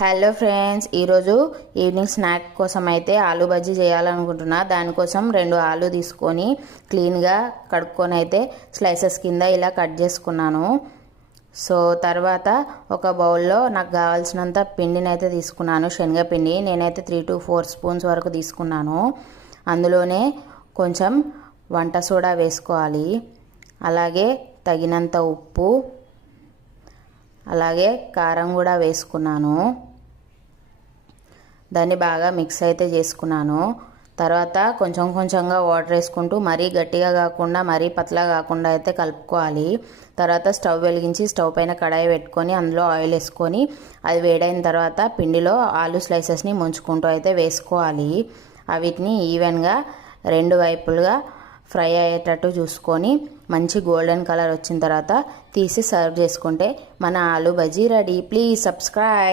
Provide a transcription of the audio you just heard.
Hello friends, ఈరోజు evening snack కోసం అయితే ఆలూ బజ్జీ చేయాలనుకుంటున్నా. దానికోసం 2 ఆలు తీసుకొని క్లీన్గా కడుక్కొని అయితే స్లైసెస్ కింద ఇలా కట్ చేసుకున్నాను. సో తర్వాత ఒక బౌల్లో నాకు కావాల్సినంత పిండిని అయితే తీసుకున్నాను. శనగపిండి నేనైతే 3 to 4 స్పూన్స్ వరకు తీసుకున్నాను. అందులోనే కొంచెం వంట సోడా వేసుకోవాలి, అలాగే తగినంత ఉప్పు, అలాగే కారం కూడా వేసుకున్నాను. దాన్ని బాగా మిక్స్ అయితే చేసుకున్నాను. తర్వాత కొంచెం కొంచెంగా వాటర్ వేసుకుంటూ మరీ గట్టిగా కాకుండా మరీ పతలా కాకుండా అయితే కలుపుకోవాలి. తర్వాత స్టవ్ వెలిగించి స్టవ్ పైన కడాయి పెట్టుకొని అందులో ఆయిల్ వేసుకొని అది వేడైన తర్వాత పిండిలో ఆలు స్లైసెస్ని ముంచుకుంటూ అయితే వేసుకోవాలి. వీటిని ఈవెన్గా 2 వైపులుగా ఫ్రై అయ్యేటట్టు చూసుకొని మంచి గోల్డెన్ కలర్ వచ్చిన తర్వాత తీసి సర్వ్ చేసుకుంటే మన ఆలు బజ్జీ రెడీ. Please subscribe.